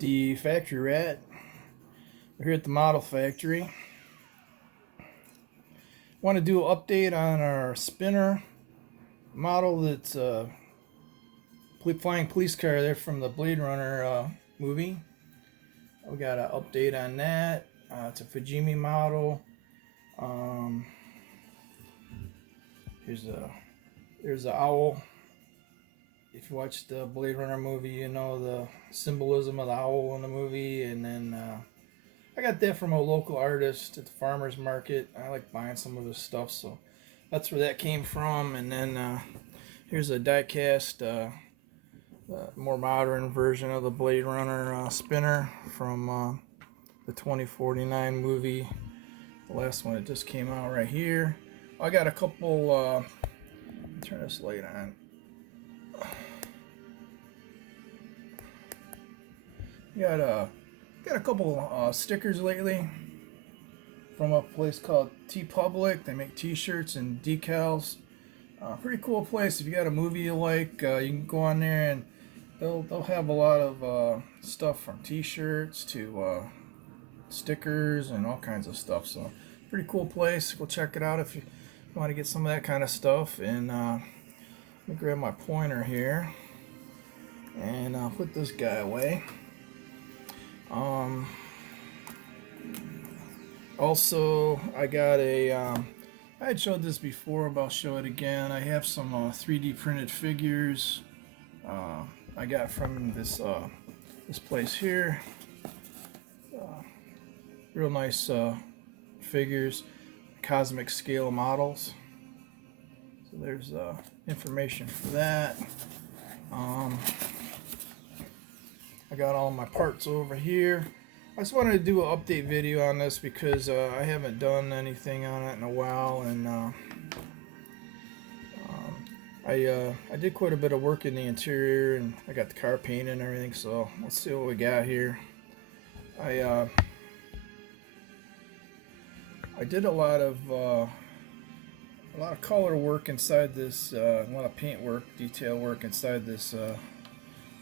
The factory rat. We're here at the model factory. Want to do an update on our spinner model that's flying police car there from the Blade Runner movie. We got an update on that. It's a Fujimi model. Um, there's the owl. If you watch the Blade Runner movie, you know the symbolism of the owl in the movie. And then I got that from a local artist at the farmer's market. I like buying some of his stuff, so that's where that came from. And then here's a die-cast, more modern version of the Blade Runner spinner from the 2049 movie. The last one that just came out right here. I got a couple. Turn this light on. Got a couple stickers lately from a place called T Public. They make T-shirts and decals. Pretty cool place. If you got a movie you like, you can go on there and they'll have a lot of stuff from T-shirts to stickers and all kinds of stuff. So pretty cool place. Go check it out if you want to get some of that kind of stuff. And let me grab my pointer here and I'll put this guy away. Also, I got a. I had showed this before, but I'll show it again. I have some 3D printed figures. I got from this place here. Real nice figures, cosmic scale models. So there's information for that. I got all my parts over here. I just wanted to do an update video on this because I haven't done anything on it in a while, and I did quite a bit of work in the interior, and I got the car painted and everything. So let's see what we got here. I did a lot of color work inside this, a lot of paint work, detail work inside this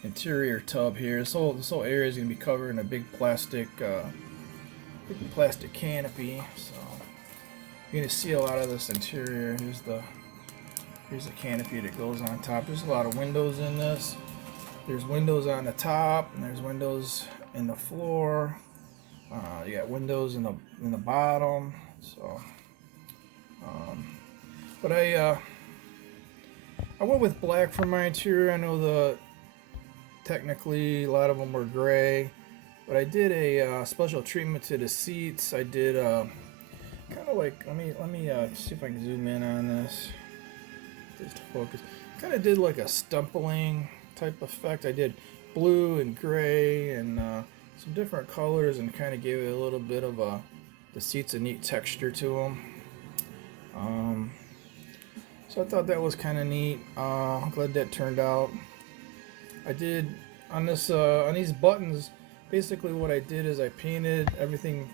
interior tub here. This whole area is going to be covered in a big plastic canopy. So you're going to see a lot of this interior. Here's the canopy that goes on top. There's a lot of windows in this. There's windows on the top, and there's windows in the floor. You got windows in the bottom. So, but I went with black for my interior. I know technically a lot of them were gray, but I did a special treatment to the seats. I did kind of like, let me see if I can zoom in on this just to focus. Kind of did like a stumpling type effect. I did blue and gray and some different colors, and kind of gave it a little bit of the seats a neat texture to them. So I thought that was kind of neat. I'm glad that turned out. I did on these buttons. Basically, what I did is I painted everything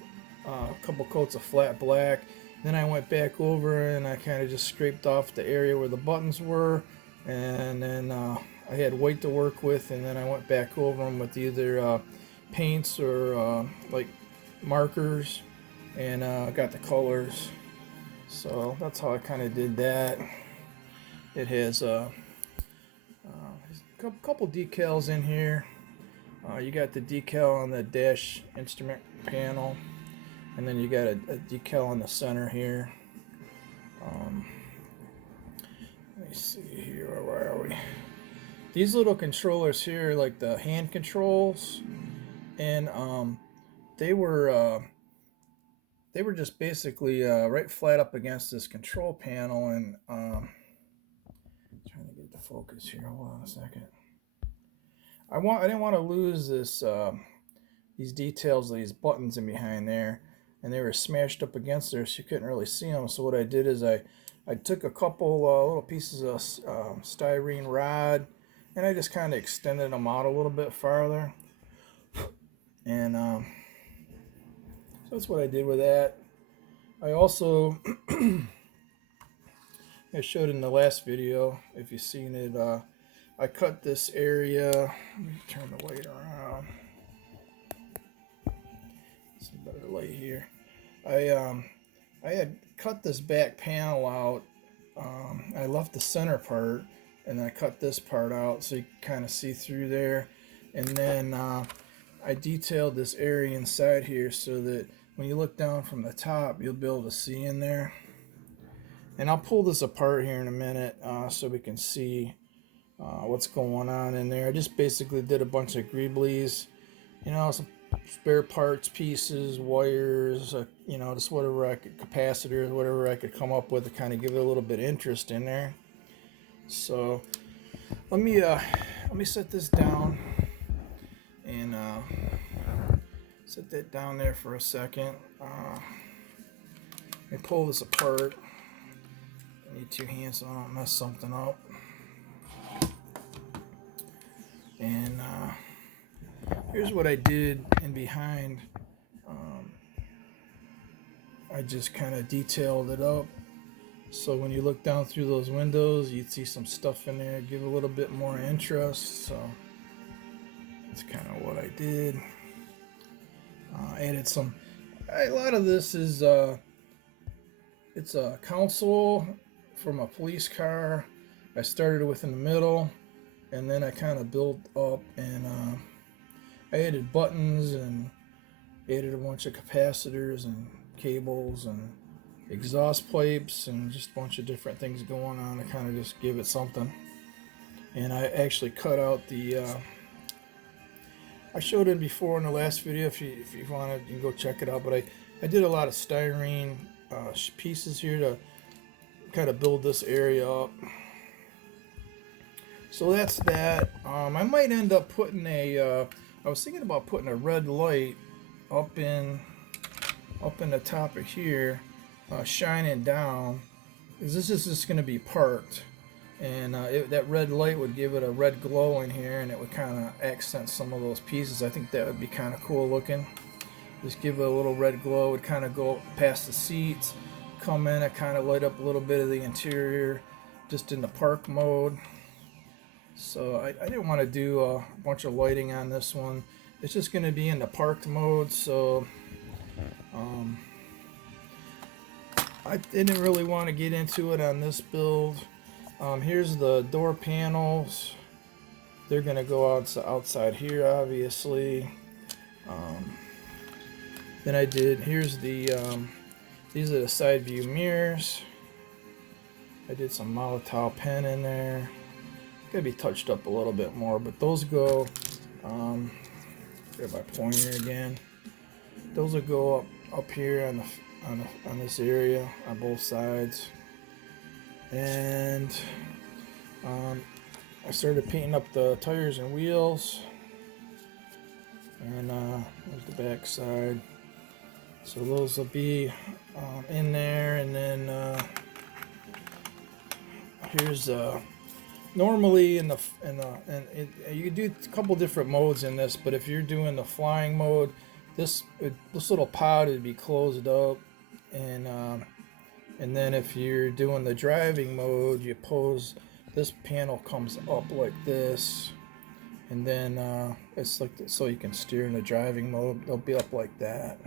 a couple coats of flat black. Then I went back over and I kind of just scraped off the area where the buttons were, and then I had white to work with. And then I went back over them with either paints or like markers, and got the colors. So that's how I kind of did that. It has couple decals in here. You got the decal on the dash instrument panel, and then you got a decal in the center here. Let me see here, where are we? These little controllers here, like the hand controls, and they were just basically right flat up against this control panel, and trying to get the focus here. Hold on a second. I didn't want to lose these details, these buttons in behind there, and they were smashed up against there, so you couldn't really see them. So what I did is I took a couple little pieces of styrene rod, and I just kind of extended them out a little bit farther, and so that's what I did with that. I also I showed in the last video, if you've seen it, I cut this area. Let me turn the light around. some better light here. I had cut this back panel out. I left the center part, and then I cut this part out so you can kind of see through there. And then I detailed this area inside here so that when you look down from the top, you'll be able to see in there. And I'll pull this apart here in a minute so we can see what's going on in there. I just basically did a bunch of greeblies, you know, some spare parts, pieces, wires, you know, just whatever I could, capacitors, whatever I could come up with to kind of give it a little bit of interest in there. So let me set this down and set that down there for a second. Let me pull this apart. I need two hands so I don't mess something up. And here's what I did in behind. I just kind of detailed it up. So when you look down through those windows, you'd see some stuff in there, give a little bit more interest. So that's kind of what I did. Added some. A lot of this is it's a console from a police car. I started with in the middle, and then I kind of built up, and I added buttons and added a bunch of capacitors and cables and exhaust pipes and just a bunch of different things going on to kind of just give it something. And I actually cut out the I showed it before in the last video. If you want it, you can go check it out. But I did a lot of styrene pieces here to kind of build this area up. So that's that. I might end up putting I was thinking about putting a red light up in the top of here, shining down, because this is just going to be parked, and that red light would give it a red glow in here, and it would kind of accent some of those pieces. I think that would be kind of cool looking. Just give it a little red glow. It would kind of go past the seats, come in, and kind of light up a little bit of the interior, just in the park mode. So I didn't want to do a bunch of lighting on this one. It's just going to be in the parked mode. So I didn't really want to get into it on this build. Here's the door panels. They're going to go outside here, obviously. Then I did, here's the, these are the side view mirrors. I did some Molotow pen in there. Gotta be touched up a little bit more, but those go, grab my pointer again. Those will go up here on this area on both sides. And I started painting up the tires and wheels. And there's the back side. So those will be in there, and then here's normally you can do a couple different modes in this, but if you're doing the flying mode, this little pod would be closed up, and then if you're doing the driving mode, you pose, this panel comes up like this, and then it's like this, so you can steer in the driving mode. They'll be up like that.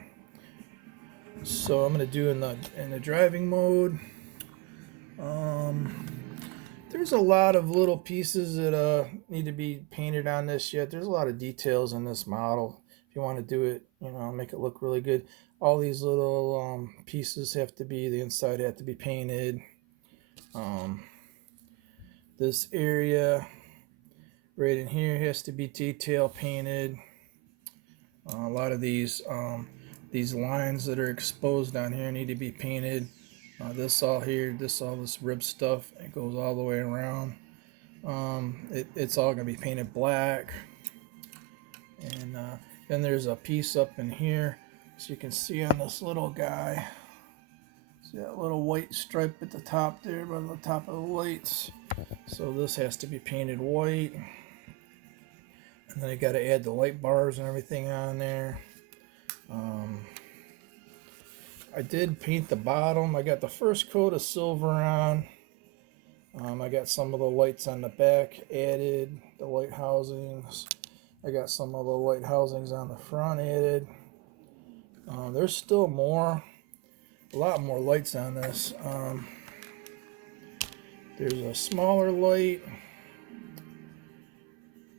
So I'm gonna do in the driving mode. There's a lot of little pieces that need to be painted on this yet. There's a lot of details in this model. If you want to do it, you know, make it look really good. All these little pieces have to be, the inside have to be painted. This area right in here has to be detail painted. A lot of these lines that are exposed down here need to be painted. This all this rib stuff, it goes all the way around. It's all gonna be painted black. And then there's a piece up in here, so you can see on this little guy. See that little white stripe at the top there by the top of the lights. So this has to be painted white. And then I got to add the light bars and everything on there. I did paint the bottom. I got the first coat of silver on. I got some of the lights on the back added, the light housings. I got some of the light housings on the front added. There's still a lot more lights on this. There's a smaller light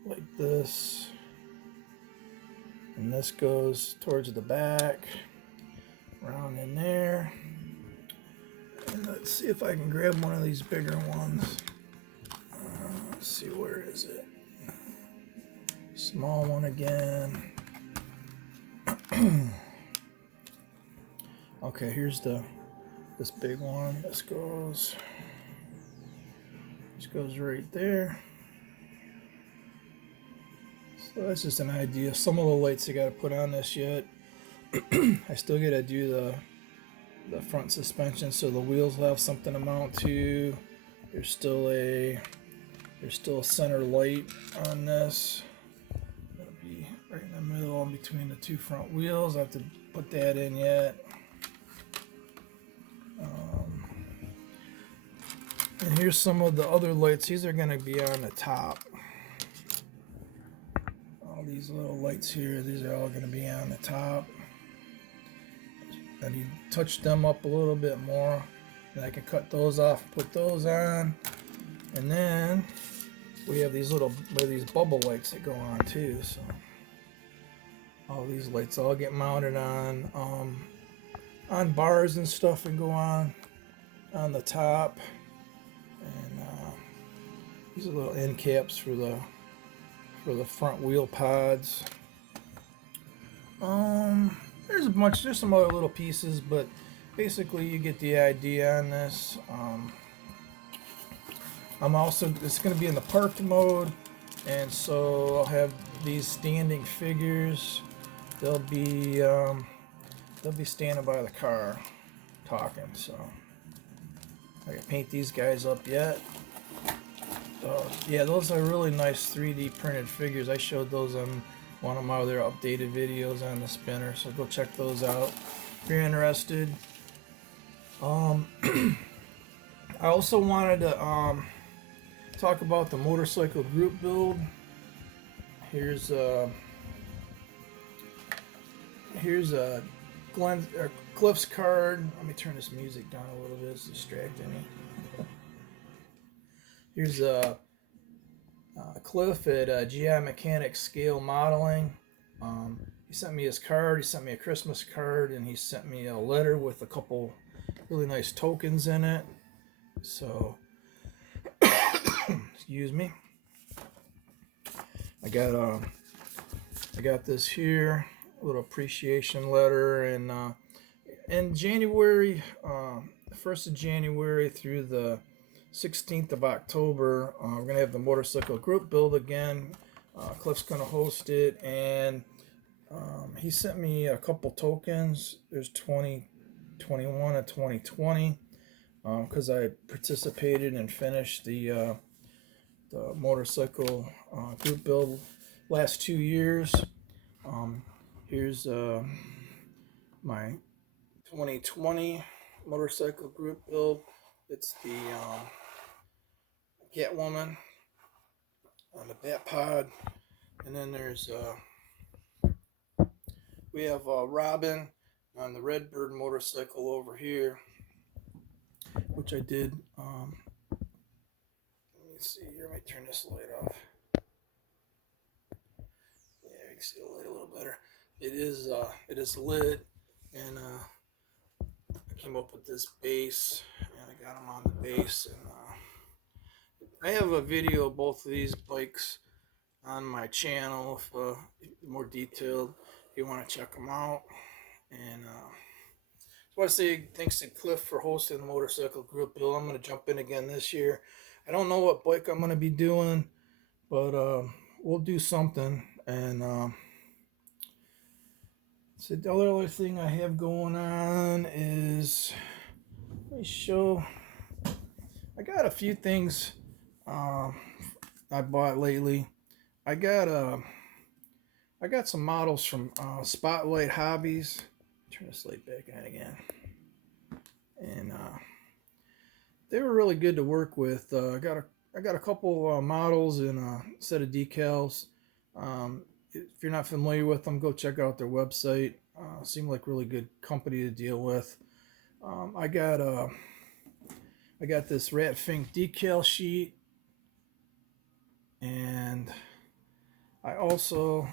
like this, and this goes towards the back, around in there. And let's see if I can grab one of these bigger ones. Let's see, where is it? Small one again. Okay, here's this big one. This goes right there. So that's just an idea. Some of the lights I got to put on this yet. I still got to do the front suspension, so the wheels will have something to mount to. There's still a center light on this. That'll be right in the middle, in between the two front wheels. I have to put that in yet. And here's some of the other lights. These are going to be on the top. All these little lights here, these are all going to be on the top. I need to touch them up a little bit more. And I can cut those off and put those on. And then we have these bubble lights that go on too. So all these lights all get mounted on bars and stuff and go on the top. And these are little end caps for the front wheel pods. There's some other little pieces, but basically you get the idea on this. It's going to be in the parked mode, and so I'll have these standing figures. They'll be standing by the car talking. So I can paint these guys up yet. Yeah, those are really nice 3D printed figures. I showed those on one of my other updated videos on the spinner, so go check those out if you're interested. I also wanted to talk about the motorcycle group build. Here's Cliff's card. Let me turn this music down a little bit. It's distracting me. Here's Cliff at GI Mechanics Scale Modeling. He sent me his card. He sent me a Christmas card, and he sent me a letter with a couple really nice tokens in it. So, excuse me. I got this here, a little appreciation letter, and in January, 1st of January through the 16th of October, we're gonna have the motorcycle group build again. Cliff's gonna host it, and he sent me a couple tokens. There's 2021 and 2020, because I participated and finished the motorcycle group build last 2 years. Here's my 2020 motorcycle group build. It's the Catwoman on the bat pod, and then there's we have Robin on the Redbird motorcycle over here, which I did. Let me see here. Let me turn this light off. Yeah, you can see the light a little better. It is lit, and I came up with this base, and I got them on the base, and I have a video of both of these bikes on my channel, if more detailed, if you want to check them out. And I want to say thanks to Cliff for hosting the motorcycle group build. I'm going to jump in again this year. I don't know what bike I'm going to be doing, but we'll do something. And so the other thing I have going on is, let me show. I got a few things I bought lately. I got some models from Spotlight Hobbies. Turn this light back on again. And they were really good to work with. I got a couple models and a set of decals. If you're not familiar with them, go check out their website. Seemed like really good company to deal with. I got this Rat Fink decal sheet, and I also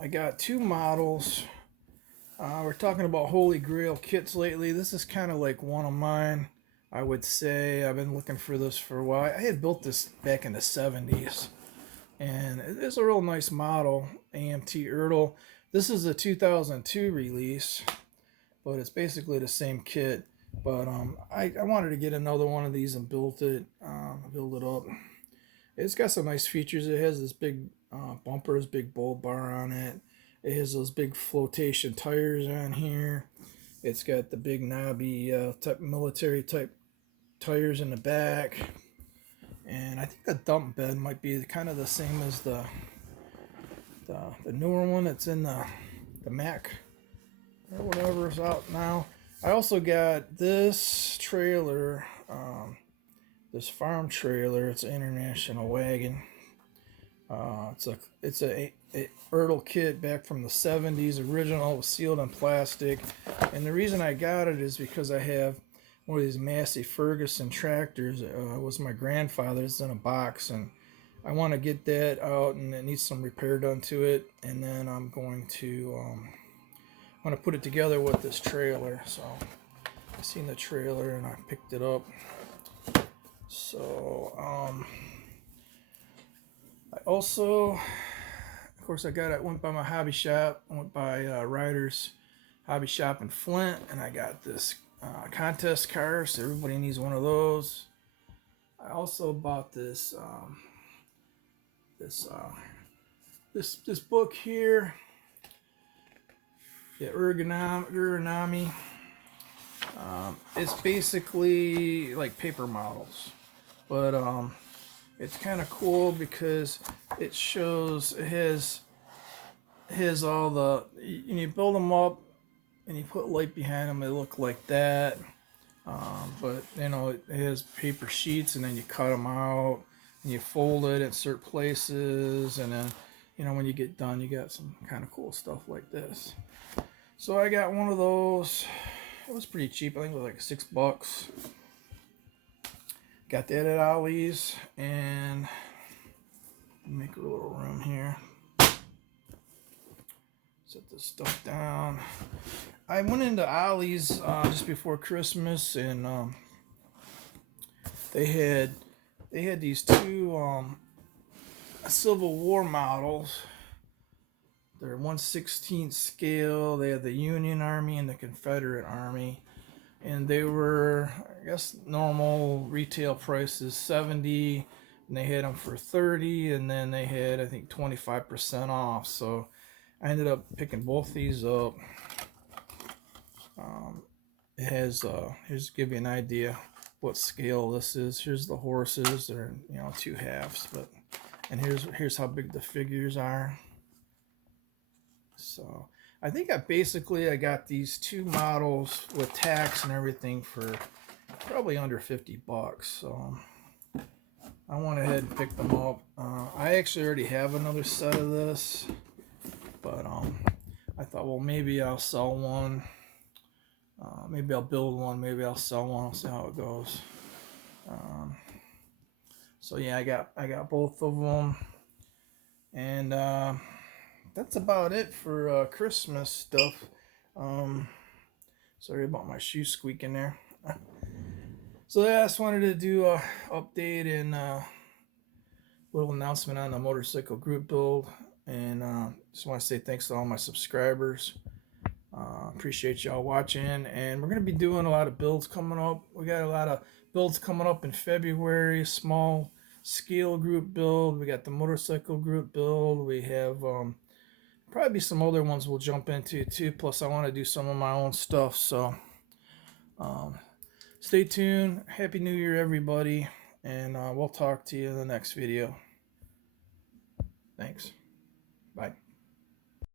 I got two models. We're talking about Holy Grail kits lately. This is kind of like one of mine. I would say I've been looking for this for a while. I had built this back in the 70s, and it is a real nice model, AMT Ertl. This is a 2002 release, but it's basically the same kit. But I wanted to get another one of these and build it up. It's got some nice features. It has this big bumpers, big bull bar on it. It has those big flotation tires on here. It's got the big knobby type military type tires in the back. And I think the dump bed might be kind of the same as the newer one that's in the Mac or whatever's out now. I also got this trailer, this farm trailer. It's an International wagon. It's a Ertl kit back from the 70s, original. It was sealed in plastic, and the reason I got it is because I have one of these Massey Ferguson tractors. It was my grandfather's in a box, and I want to get that out, and it needs some repair done to it, and then I'm going to put it together with this trailer. So I seen the trailer and I picked it up. So I also, of course, I went by my hobby shop. I went by Ryder's Hobby Shop in Flint, and I got this contest car. So everybody needs one of those. I also bought this this book here, the Ergonomy. It's basically like paper models, but it's kind of cool because it has all the, you build them up and you put light behind them, they look like that. But it has paper sheets, and then you cut them out and you fold it, insert places, and then when you get done, you got some kind of cool stuff like this. So I got one of those. It was pretty cheap. I think it was like $6. Got that at Ollie's, and make a little room here. Set this stuff down. I went into Ollie's just before Christmas, and they had these two Civil War models. They're 1/16 scale. They had the Union Army and the Confederate Army, and they were, I guess, normal retail prices $70, and they had them for $30, and then they had, I think, 25% off. So I ended up picking both these up. It has here's to give you an idea what scale this is. Here's the horses. They're 2/2, but and here's how big the figures are. So I think I got these two models with tax and everything for probably under $50. So I went ahead and picked them up. I actually already have another set of this, but I thought, well, maybe I'll sell one. Maybe I'll build one. Maybe I'll sell one. I'll see how it goes. So yeah, I got both of them, and that's about it for Christmas stuff. Sorry about my shoe squeaking there. So yeah, I just wanted to do a update and little announcement on the motorcycle group build, and just want to say thanks to all my subscribers. Appreciate y'all watching, and we're gonna be doing a lot of builds coming up. We got a lot of builds coming up in February. Small scale group build. We got the motorcycle group build. We have probably some other ones we'll jump into too. Plus, I want to do some of my own stuff. So stay tuned. Happy New Year, everybody, and we'll talk to you in the next video. Thanks.